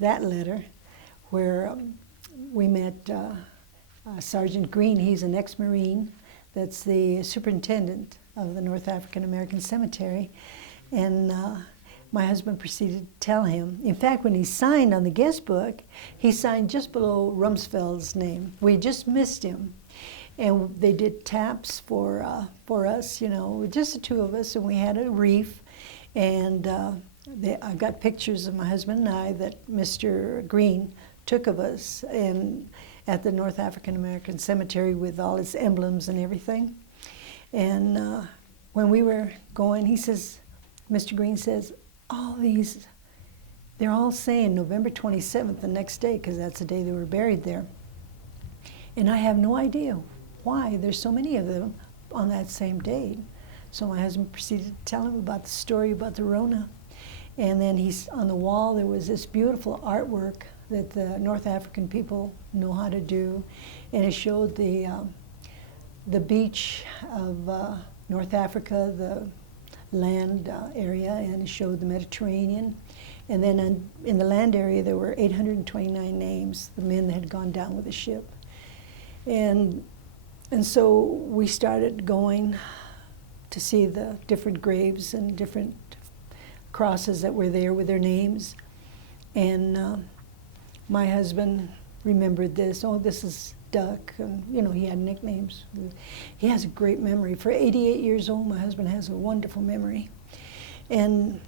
that letter where we met Sergeant Green. He's an ex-Marine that's the superintendent of the North African American Cemetery. And my husband proceeded to tell him. In fact, when he signed on the guest book, he signed just below Rumsfeld's name. We just missed him. And they did taps for us, you know, just the two of us, and we had a wreath. And I got pictures of my husband and I that Mr. Green took of us and at the North African American Cemetery with all its emblems and everything. And when we were going, he says, Mr. Green says, all these, they're all saying November 27th, the next day, because that's the day they were buried there. And I have no idea why there's so many of them on that same date. So my husband proceeded to tell him about the story about the Rohna. And then on the wall there was this beautiful artwork that the North African people know how to do. And it showed the beach of North Africa, the land area, and it showed the Mediterranean. And then in the land area there were 829 names, the men that had gone down with the ship. And so we started going to see the different graves and different crosses that were there with their names. And my husband remembered this. Oh, this is Duck. And, you know, he had nicknames. He has a great memory. For 88 years old, my husband has a wonderful memory. And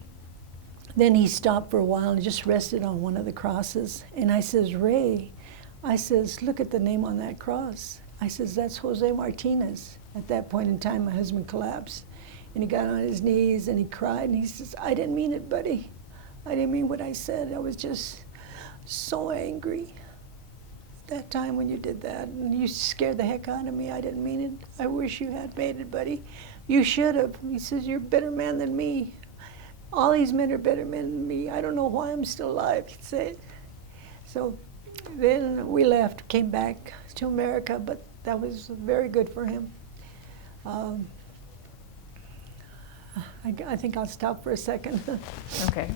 then he stopped for a while and just rested on one of the crosses. And I says, Ray, I says, look at the name on that cross. I says, that's Jose Martinez. At that point in time, my husband collapsed. And he got on his knees and he cried. And he says, I didn't mean it, buddy. I didn't mean what I said. I was just so angry that time when you did that. And you scared the heck out of me. I didn't mean it. I wish you had made it, buddy. You should have. He says, you're a better man than me. All these men are better men than me. I don't know why I'm still alive, he'd say. So then we left, came back to America, but that was very good for him. I think I'll stop for a second. Okay.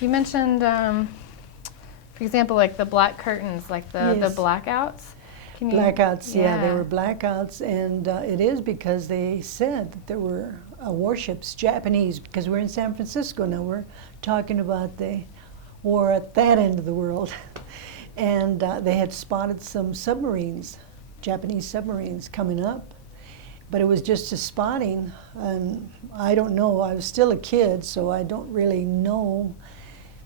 You mentioned, for example, like the black curtains, like the blackouts. Blackouts, yeah, there were blackouts, and it is because they said that there were warships, Japanese, because we're in San Francisco now, we're talking about the war at that end of the world. And they had spotted some submarines, Japanese submarines coming up. But it was just a spotting, and I don't know, I was still a kid, so I don't really know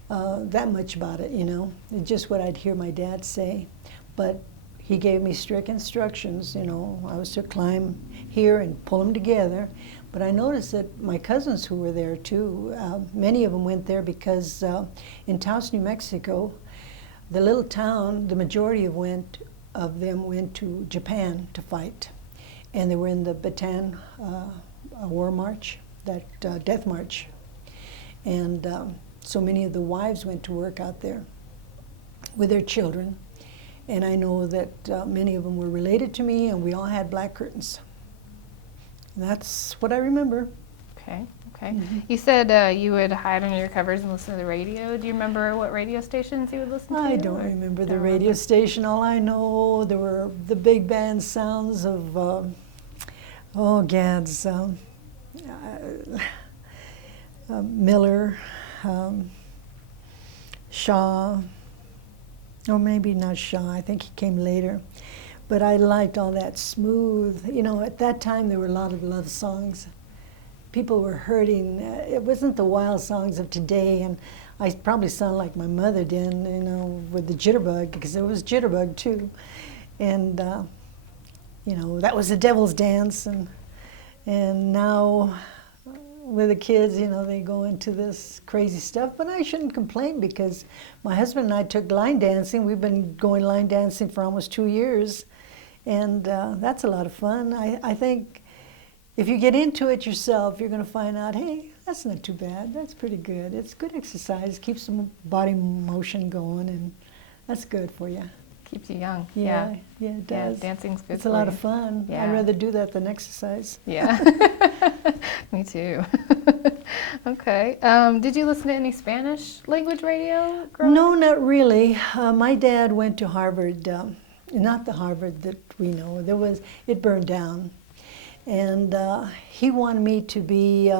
that much about it, you know. It's just what I'd hear my dad say. But he gave me strict instructions, you know. I was to climb here and pull them together. But I noticed that my cousins who were there too, many of them went there because in Taos, New Mexico, the little town, the majority of them went to Japan to fight. And they were in the Bataan War March, that death march. And so many of the wives went to work out there with their children. And I know that many of them were related to me, and we all had black curtains. And that's what I remember. Okay, okay. Mm-hmm. You said you would hide under your covers and listen to the radio. Do you remember what radio stations you would listen to? I don't remember the radio station. All I know, there were the big band sounds of, oh, gads, Miller, Shaw. Or maybe not Shaw, I think he came later. But I liked all that smooth, you know, at that time there were a lot of love songs. People were hurting. It wasn't the wild songs of today, and I probably sound like my mother did, you know, with the jitterbug, because there was jitterbug too. And, you know, that was the devil's dance, and now with the kids, you know, they go into this crazy stuff, but I shouldn't complain because my husband and I took line dancing. We've been going line dancing for almost 2 years, and that's a lot of fun. I think if you get into it yourself, you're going to find out, hey, that's not too bad. That's pretty good. It's good exercise, keeps the body motion going, and that's good for you. Keeps you young. Yeah, it Yeah, does. dancing's good. It's a lot of fun. Yeah. I'd rather do that than exercise. Yeah. Me too. Okay. Did you listen to any Spanish language radio growing No, up? not really. My dad went to Harvard, not the Harvard that we know. It burned down. And he wanted me to be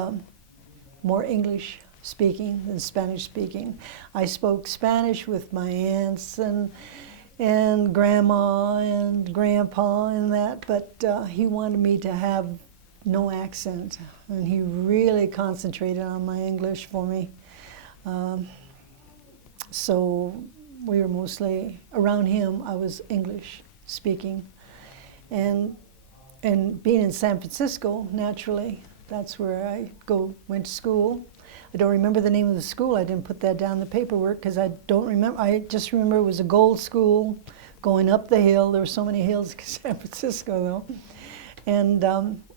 more English speaking than Spanish speaking. I spoke Spanish with my aunts and grandma and grandpa and that, but he wanted me to have no accent, and he really concentrated on my English for me. So we were mostly around him. I was English speaking, and being in San Francisco, naturally, that's where I went to school. I don't remember the name of the school. I didn't put that down in the paperwork because I don't remember. I just remember it was a gold school going up the hill. There were so many hills in San Francisco, though. And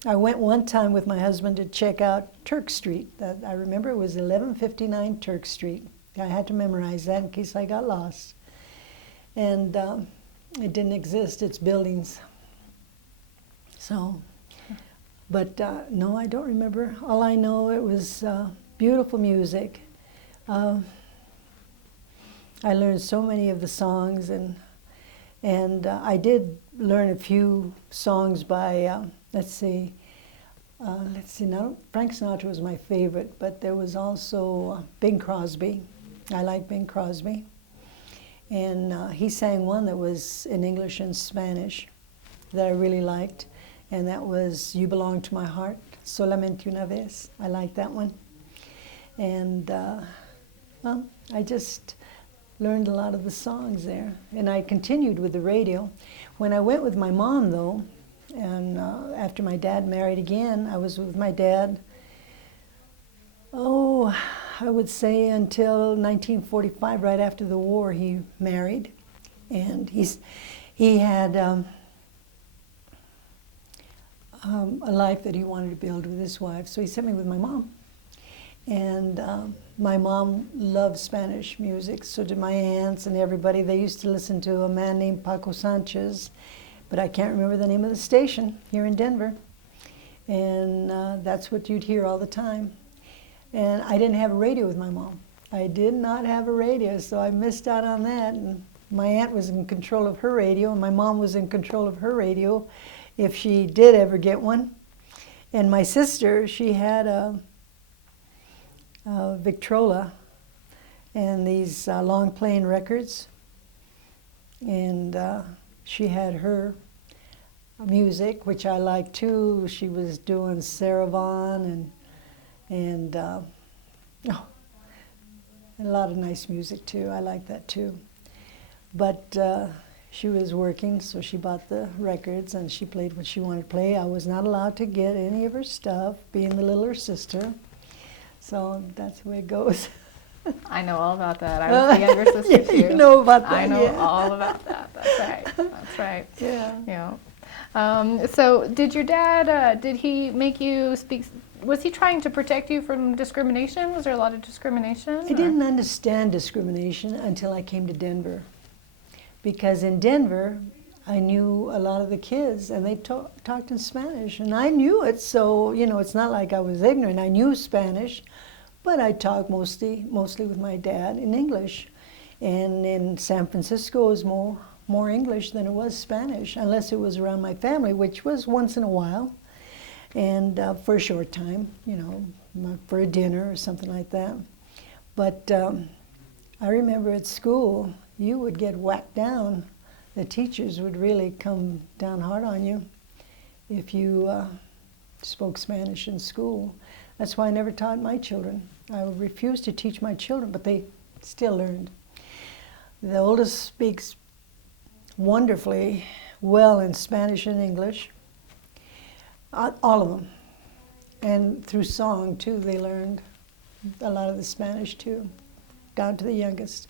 I went one time with my husband to check out Turk Street. I remember it was 1159 Turk Street. I had to memorize that in case I got lost. And it didn't exist, it's buildings. So, but no, I don't remember. All I know, it was beautiful music. I learned so many of the songs, and I did learn a few songs by, let's see, now Frank Sinatra was my favorite, but there was also Bing Crosby. I like Bing Crosby. And he sang one that was in English and Spanish that I really liked, and that was You Belong to My Heart, Solamente una vez. I like that one. And, well, I just learned a lot of the songs there. And I continued with the radio. When I went with my mom, though, and after my dad married again, I was with my dad, I would say until 1945, right after the war, he married. And he had a life that he wanted to build with his wife, so he sent me with my mom. And my mom loved Spanish music, so did my aunts and everybody. They used to listen to a man named Paco Sanchez, but I can't remember the name of the station here in Denver. And that's what you'd hear all the time. And I didn't have a radio with my mom. I did not have a radio, so I missed out on that. And my aunt was in control of her radio, and my mom was in control of her radio, if she did ever get one. And my sister, she had a Victrola and these long playing records, and she had her music, which I liked too. She was doing Sarah Vaughan and a lot of nice music too. I like that too. But she was working, so she bought the records and she played what she wanted to play. I was not allowed to get any of her stuff, being the littler sister. So that's the way it goes. I know all about that. I was the younger sister yeah, too. You know about that. I know yeah. all about that. That's right. That's right. Yeah. Yeah. So did your dad, did he make you speak, was he trying to protect you from discrimination? Was there a lot of discrimination? I didn't understand discrimination until I came to Denver. Because in Denver, I knew a lot of the kids, and they talked in Spanish, and I knew it, so, it's not like I was ignorant. I knew Spanish, but I talked mostly with my dad in English. And in San Francisco, it was more English than it was Spanish, unless it was around my family, which was once in a while, and for a short time, for a dinner or something like that. But I remember at school, you would get whacked down. The teachers would really come down hard on you if you spoke Spanish in school. That's why I never taught my children. I refused to teach my children, but they still learned. The oldest speaks wonderfully well in Spanish and English, all of them. And through song, too, they learned a lot of the Spanish, too, down to the youngest.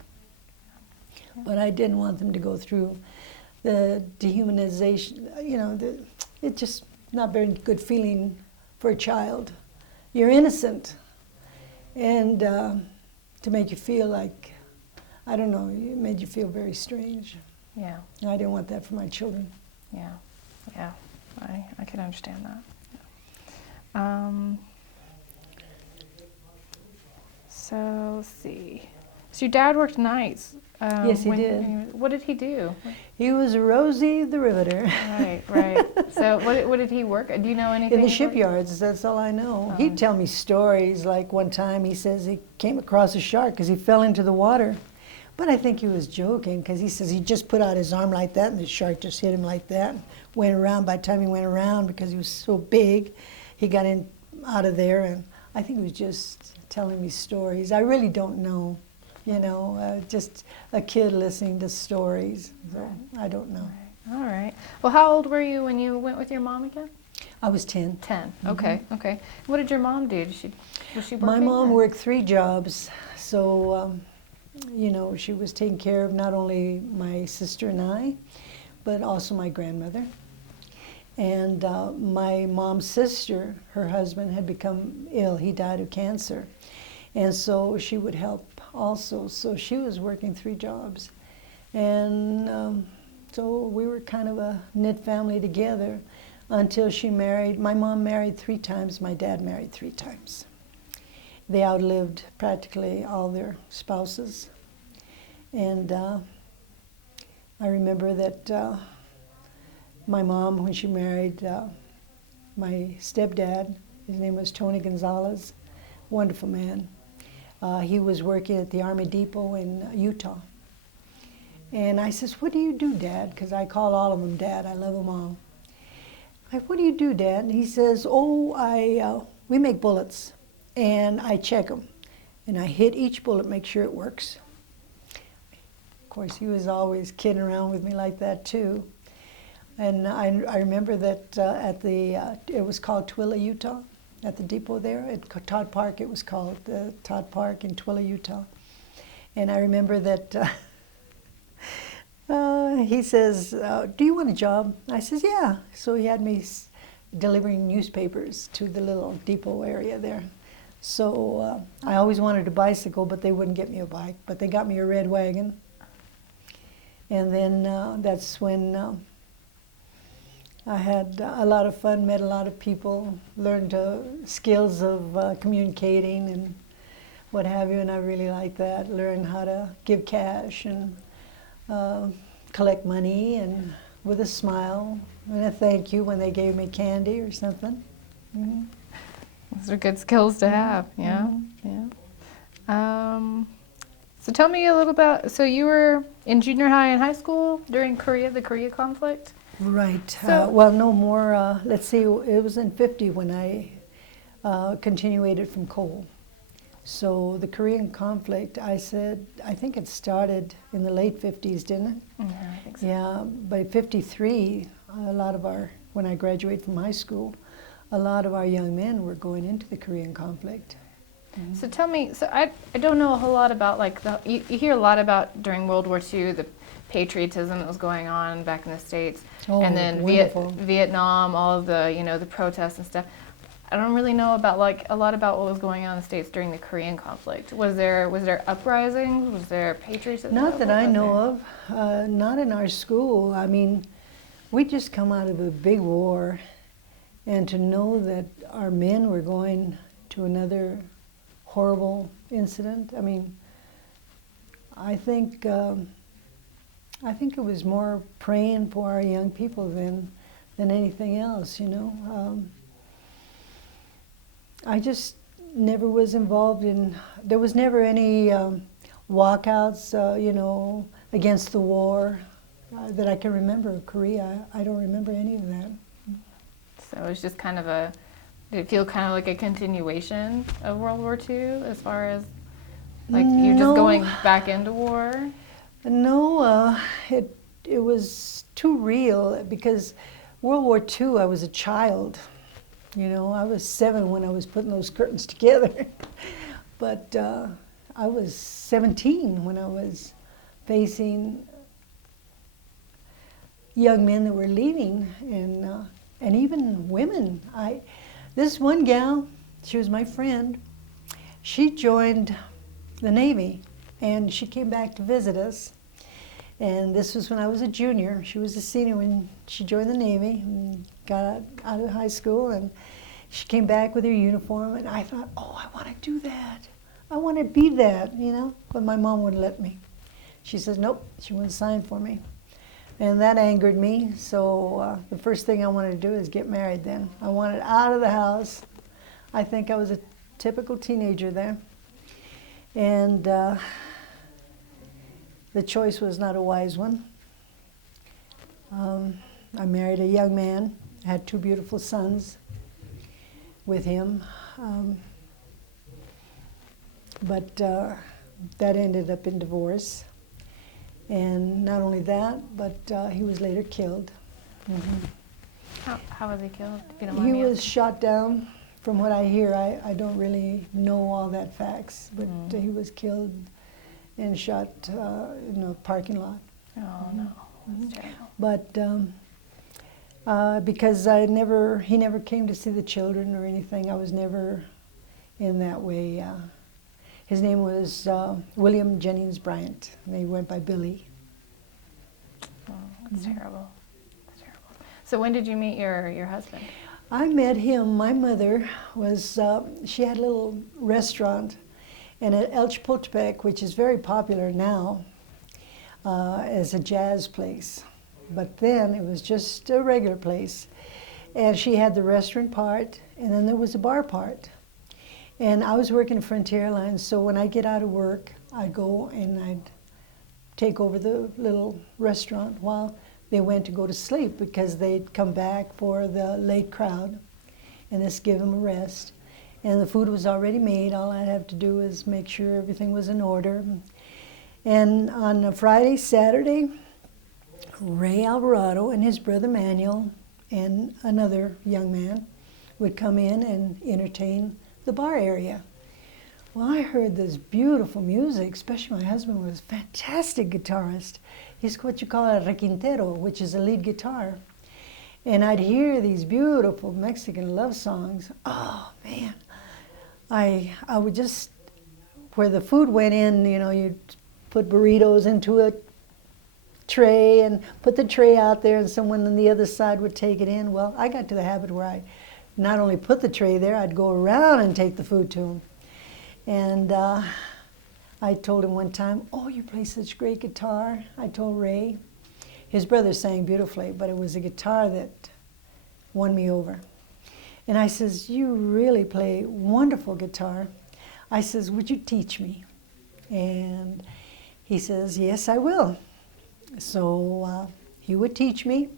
But I didn't want them to go through the dehumanization, it's just not very good feeling for a child. You're innocent, and to make you feel like, I don't know, it made you feel very strange. Yeah. I didn't want that for my children. Yeah. Yeah. I can understand that. So let's see. So your dad worked nights. Yes, he did. What did he do? He was Rosie the Riveter. Right, right. So what did he work? Do you know anything? In the about- shipyards, that's all I know. He'd tell me stories, like one time he says he came across a shark because he fell into the water. But I think he was joking, because he says he just put out his arm like that and the shark just hit him like that. Went around, by the time he went around, because he was so big, he got in out of there, and I think he was just telling me stories. I really don't know, just a kid listening to stories. So I don't know. All right. Well, how old were you when you went with your mom again? I was 10. 10. Okay, okay. What did your mom do? Was she working? My mom or- worked 3 jobs, so she was taking care of not only my sister and I, but also my grandmother. And my mom's sister, her husband had become ill. He died of cancer. And so she would help also. So she was working 3 jobs. And so we were kind of a knit family together until she married. My mom married 3 times. My dad married 3 times. They outlived practically all their spouses. And I remember that my mom, when she married my stepdad, his name was Tony Gonzalez, wonderful man. He was working at the Army Depot in Utah. And I says, "What do you do, Dad?" Because I call all of them Dad. I love them all. "What do you do, Dad?" And he says, we make bullets, and I check them. And I hit each bullet, make sure it works. Of course, he was always kidding around with me like that, too. And I remember that it was called Twilla, Utah, at the depot there. At Todd Park, it was called the Todd Park in Twilla, Utah. And I remember that he says, "Do you want a job?" I says, "Yeah." So he had me delivering newspapers to the little depot area there. So I always wanted a bicycle, but they wouldn't get me a bike. But they got me a red wagon. And then that's when I had a lot of fun, met a lot of people, learned skills of communicating and what have you, and I really liked that. Learned how to give cash and collect money, and with a smile and a thank you when they gave me candy or something. Mm-hmm. Those are good skills to have, yeah, yeah. So tell me a little about, so you were in junior high and high school during the Korea conflict? Right. So- Well, no more. Let's see, it was in 50 when I continuated from coal. So the Korean conflict, I think it started in the late 50s, didn't it? Yeah, I think so. Yeah, by 53, when I graduated from high school, a lot of our young men were going into the Korean conflict. So tell me, so I don't know a whole lot about, like, you hear a lot about during World War II, the patriotism that was going on back in the States, Oh, and then wonderful. Vietnam, all of the, the protests and stuff. I don't really know about, a lot about what was going on in the States during the Korean conflict. Was there uprisings? Was there patriotism? Not that What I was know there? of. Not in our school. I mean, we just come out of a big war, and to know that our men were going to another horrible incident. I mean, I think it was more praying for our young people than anything else. I just never was involved in. There was never any walkouts, against the war that I can remember of Korea. I don't remember any of that. So it was just kind of did it feel kind of like a continuation of World War II as far as, like, you're just No. going back into war? No, it was too real, because World War II, I was a child. I was 7 when I was putting those curtains together. But I was 17 when I was facing young men that were leaving, and even women. This one gal, she was my friend, she joined the Navy, and she came back to visit us. And this was when I was a junior. She was a senior when she joined the Navy and got out of high school. And she came back with her uniform, and I thought, oh, I want to do that. I want to be that, you know. But my mom wouldn't let me. She says, nope, she wouldn't sign for me. And that angered me. So the first thing I wanted to do is get married then. I wanted out of the house. I think I was a typical teenager there. And the choice was not a wise one. I married a young man, had 2 beautiful sons with him. But that ended up in divorce. And not only that, but he was later killed. How was he killed, if you don't mind He me was asking? shot down. From what I hear, I don't really know all that facts, but he was killed and shot in a parking lot. Oh, no. That's terrible. But because he never came to see the children or anything, I was never in that way. His name was William Jennings Bryant, and he went by Billy. Oh, that's terrible. That's terrible. So when did you meet your husband? I met him. My mother was, she had a little restaurant and at El Chapultepec, which is very popular now as a jazz place. But then it was just a regular place. And she had the restaurant part, and then there was a bar part. And I was working at Frontier Airlines, so when I get out of work, I'd go and I'd take over the little restaurant while they went to go to sleep, because they'd come back for the late crowd, and this give them a rest. And the food was already made. All I'd have to do was make sure everything was in order. And on a Friday, Saturday, Ray Alvarado and his brother Manuel and another young man would come in and entertain the bar area. Well, I heard this beautiful music, especially my husband was a fantastic guitarist. He's what you call a requintero, which is a lead guitar. And I'd hear these beautiful Mexican love songs. Oh, man. I would just, where the food went in, you know, you'd put burritos into a tray and put the tray out there, and someone on the other side would take it in. Well, I got to the habit where I not only put the tray there, I'd go around and take the food to them. And I told him one time, oh, you play such great guitar. I told Ray. His brother sang beautifully, but it was a guitar that won me over. And I says, you really play wonderful guitar. I says, would you teach me? And he says, yes, I will. So he would teach me.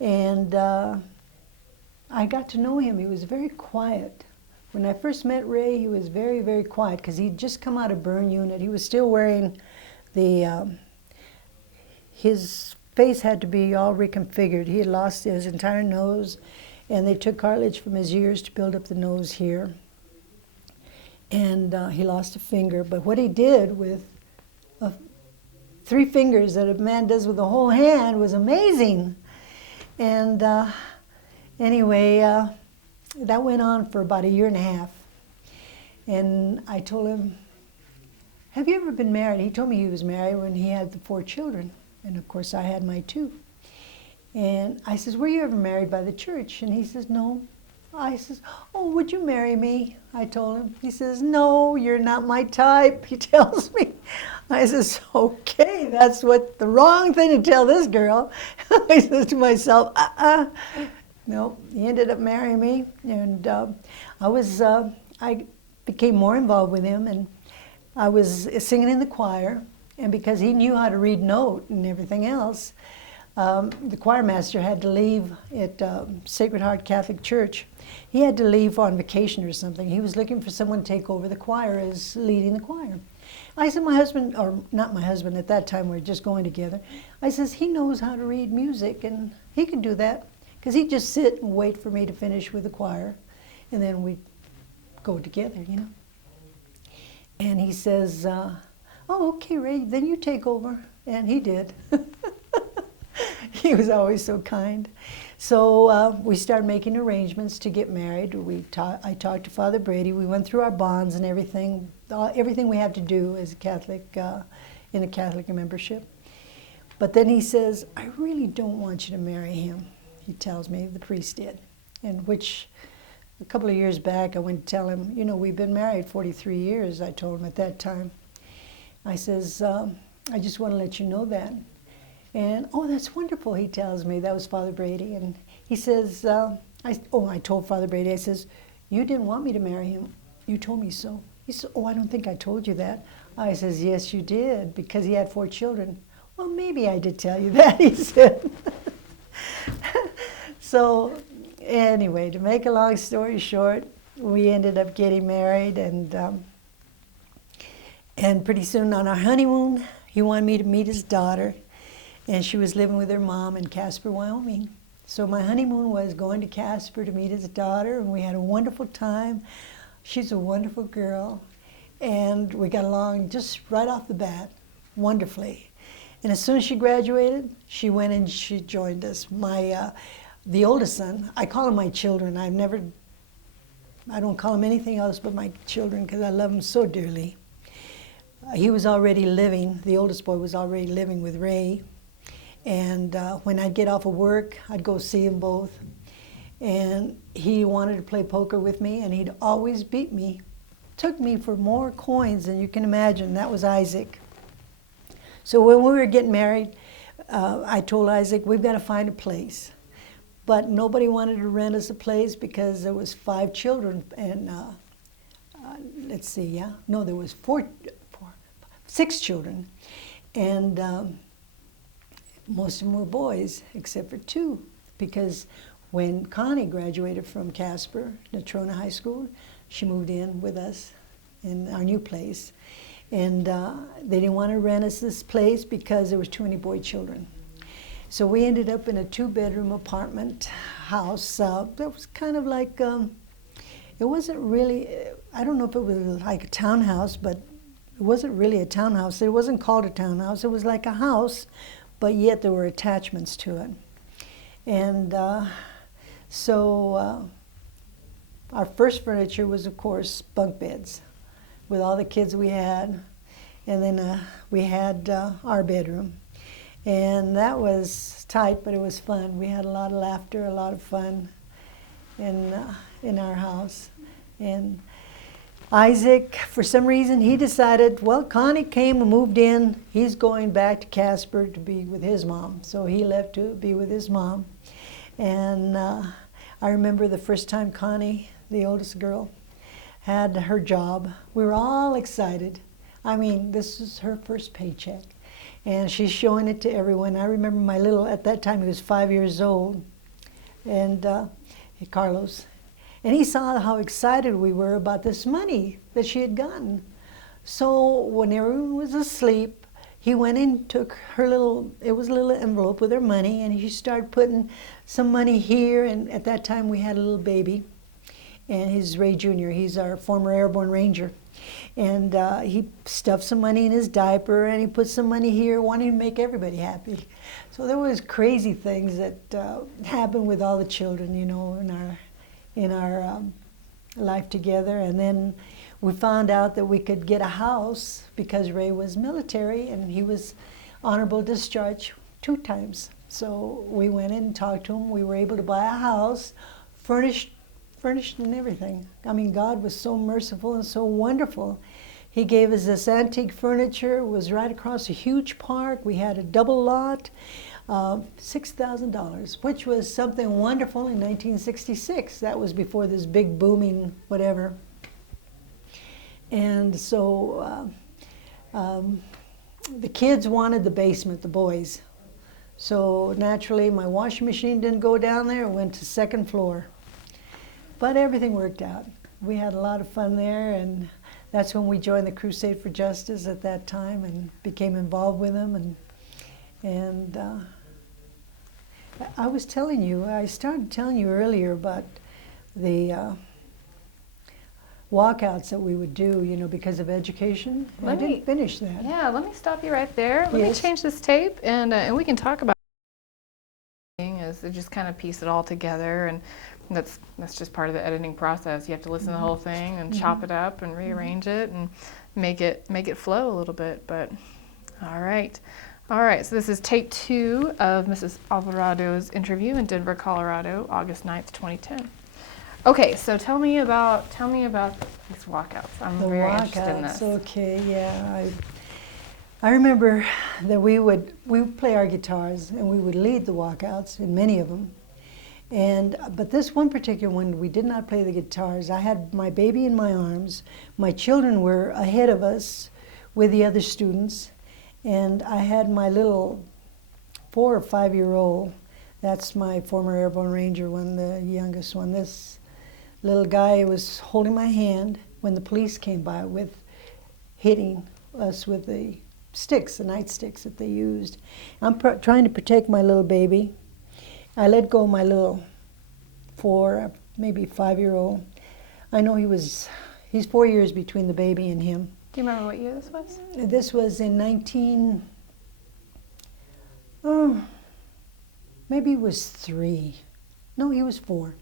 And I got to know him. He was very quiet. When I first met Ray, he was very, very quiet, because he'd just come out of burn unit. He was still wearing the, his face had to be all reconfigured. He had lost his entire nose, and they took cartilage from his ears to build up the nose here. And he lost a finger. But what he did with 3 fingers that a man does with a whole hand was amazing. And anyway, that went on for about 1.5 years. And I told him, have you ever been married? He told me he was married when he had the 4 children. And of course I had my 2. And I says, were you ever married by the church? And he says, no. I says, oh, would you marry me? I told him. He says, no, you're not my type, he tells me. I says, okay, that's what the wrong thing to tell this girl. I says to myself, no, he ended up marrying me, and I became more involved with him, and I was singing in the choir, and because he knew how to read note and everything else, the choir master had to leave at Sacred Heart Catholic Church. He had to leave on vacation or something. He was looking for someone to take over the choir as leading the choir. I said, my husband, or not my husband at that time, we were just going together. I says, he knows how to read music, and he can do that. Because he'd just sit and wait for me to finish with the choir, and then we'd go together, you know. And he says, oh, okay, Ray, then you take over. And he did. He was always so kind. So we started making arrangements to get married. I talked to Father Brady. We went through our bonds and everything we have to do as a Catholic, in a Catholic membership. But then he says, I really don't want you to marry him, he tells me, the priest did. And which, a couple of years back, I went to tell him, you know, we've been married 43 years, I told him at that time. I says, I just want to let you know that. And, oh, that's wonderful, he tells me. That was Father Brady. And he says, I told Father Brady, I says, you didn't want me to marry him. You told me so. He said, oh, I don't think I told you that. I says, yes, you did, because he had 4 children. Well, maybe I did tell you that, he said. So, anyway, to make a long story short, we ended up getting married, and pretty soon on our honeymoon, he wanted me to meet his daughter, and she was living with her mom in Casper, Wyoming. So my honeymoon was going to Casper to meet his daughter, and we had a wonderful time. She's a wonderful girl, and we got along just right off the bat, wonderfully. And as soon as she graduated, she went and she joined us. The oldest son, I call them my children. I don't call them anything else but my children because I love them so dearly. He was already living, the oldest boy was already living with Ray. And when I'd get off of work, I'd go see them both. And he wanted to play poker with me, and he'd always beat me. Took me for more coins than you can imagine. That was Isaac. So when we were getting married, I told Isaac, we've got to find a place. But nobody wanted to rent us a place because there was 5 children, and let's see, yeah? No, there was 6 children. And most of them were boys, except for 2, because when Connie graduated from Casper, Natrona High School, she moved in with us in our new place. And they didn't want to rent us this place because there was too many boy children. So we ended up in a 2-bedroom apartment house. That was kind of like, it wasn't really, I don't know if it was like a townhouse, but it wasn't really a townhouse. It wasn't called a townhouse. It was like a house, but yet there were attachments to it. And so our first furniture was, of course, bunk beds with all the kids we had. And then we had our bedroom. And that was tight, but it was fun. We had a lot of laughter, a lot of fun in our house. And Isaac, for some reason, he decided, well, Connie came and moved in. He's going back to Casper to be with his mom. So he left to be with his mom. And I remember the first time Connie, the oldest girl, had her job. We were all excited. I mean, this is her first paycheck. And she's showing it to everyone. I remember my little, at that time he was 5 years old, and Carlos. And he saw how excited we were about this money that she had gotten. So when everyone was asleep, he went in, took her little, it was a little envelope with her money, and he started putting some money here, and at that time we had a little baby. And he's Ray Jr., he's our former airborne ranger. And he stuffed some money in his diaper, and he put some money here, wanting to make everybody happy. So there was crazy things that happened with all the children, you know, in our life together. And then we found out that we could get a house because Ray was military, and he was honorable discharge 2 times. So we went in and talked to him. We were able to buy a house, furnished and everything. I mean, God was so merciful and so wonderful. He gave us this antique furniture. It was right across a huge park. We had a double lot, $6,000, which was something wonderful in 1966. That was before this big booming whatever. And so the kids wanted the basement, the boys. So naturally, my washing machine didn't go down there. It went to 2nd floor. But everything worked out. We had a lot of fun there, and that's when we joined the Crusade for Justice at that time and became involved with them. And I was telling you, I started telling you earlier about the walkouts that we would do, you know, because of education. I didn't finish that. Yeah, let me stop you right there. Let me change this tape, and we can talk about is to just kind of piece it all together, and that's just part of the editing process. You have to listen to the whole thing and chop it up and rearrange it and make it flow a little bit. But all right, All right, so this is tape 2 of Mrs. Alvarado's interview in Denver, Colorado, August 9th, 2010. Okay, so tell me about these walkouts. I'm very interested in this. Okay, yeah. I remember that we would play our guitars and we would lead the walkouts in many of them. But this one particular one, we did not play the guitars. I had my baby in my arms. My children were ahead of us with the other students. And I had my little 4 or 5-year-old. That's my former Airborne Ranger one, the youngest one. This little guy was holding my hand when the police came by with hitting us with the sticks, the nightsticks that they used. I'm trying to protect my little baby. I let go of my little 4, maybe 5-year-old. I know he's 4 years between the baby and him. Do you remember what year this was? This was in maybe he was 3. No, he was 4.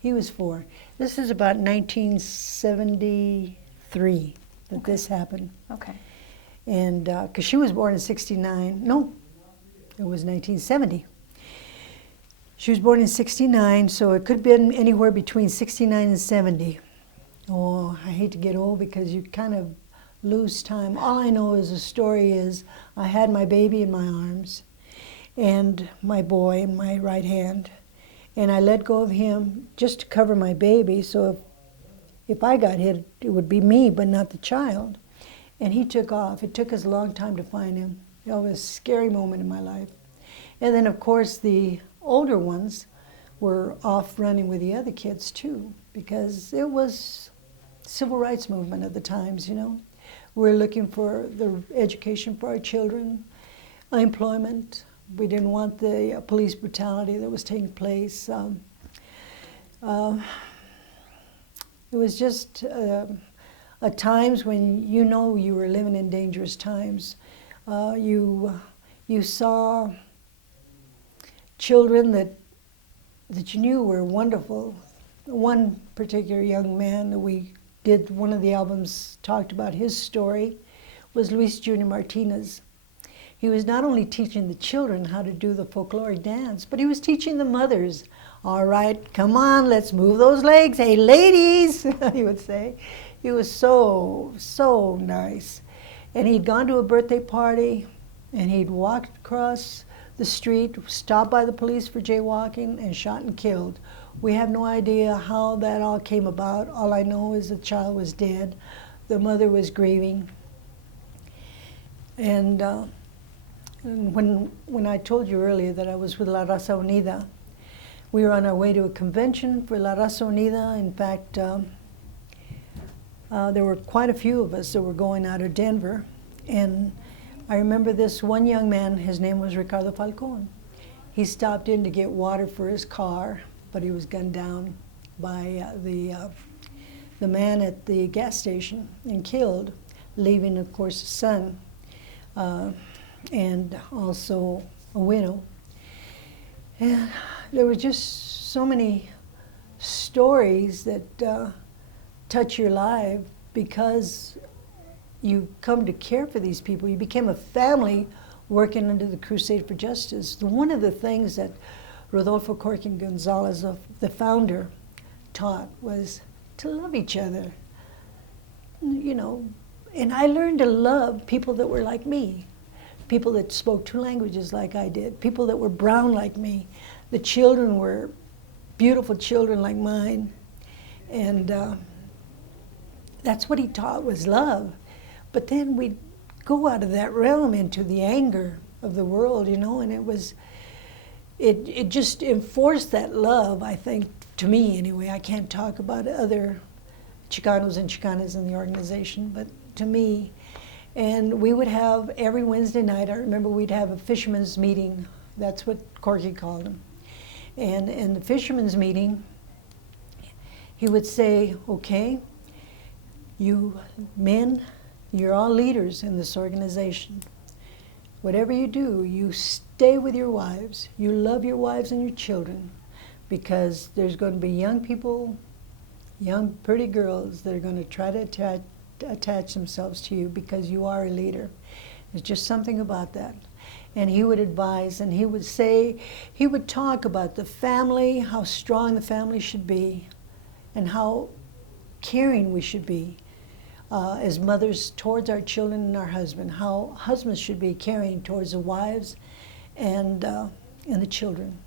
He was 4. This is about 1973 that this happened. Okay. And because she was born in 69. No, it was 1970. She was born in 69, so it could have been anywhere between 69 and 70. Oh, I hate to get old because you kind of lose time. All I know is the story is I had my baby in my arms and my boy in my right hand, and I let go of him just to cover my baby, so if I got hit, it would be me, but not the child. And he took off. It took us a long time to find him. It was a scary moment in my life. And then, of course, the older ones were off running with the other kids, too, because it was civil rights movement at the times, you know. We're looking for the education for our children, employment. We didn't want the police brutality that was taking place. It was just at times when you know you were living in dangerous times. You saw children that you knew were wonderful. One particular young man that we did, one of the albums talked about his story, was Luis Jr. Martinez. He was not only teaching the children how to do the folkloric dance, but he was teaching the mothers, all right, come on, let's move those legs. Hey, ladies, he would say. He was so, so nice. And he'd gone to a birthday party, and he'd walked across the street, stopped by the police for jaywalking, and shot and killed. We have no idea how that all came about. All I know is the child was dead. The mother was grieving. And when I told you earlier that I was with La Raza Unida, we were on our way to a convention for La Raza Unida. In fact, there were quite a few of us that were going out of Denver. And I remember this one young man, his name was Ricardo Falcon. He stopped in to get water for his car, but he was gunned down by the man at the gas station and killed, leaving, of course, a son and also a widow. And there were just so many stories that touch your life because you come to care for these people. You became a family working under the Crusade for Justice. One of the things that Rodolfo Corkin Gonzalez, the founder, taught was to love each other. You know, and I learned to love people that were like me, people that spoke 2 languages like I did, people that were brown like me. The children were beautiful children like mine. And that's what he taught, was love. But then we'd go out of that realm into the anger of the world, you know, and it just enforced that love, I think, to me anyway. I can't talk about other Chicanos and Chicanas in the organization, but to me. And we would have, every Wednesday night, I remember we'd have a fisherman's meeting. That's what Corky called them. And in the fisherman's meeting, he would say, okay, you men, you're all leaders in this organization. Whatever you do, you stay with your wives. You love your wives and your children, because there's going to be young people, young pretty girls that are going to try to attach themselves to you because you are a leader. There's just something about that. and he would advise, and he would say, he would talk about the family, how strong the family should be, and how caring we should be as mothers towards our children and our husband, how husbands should be caring towards the wives and the children.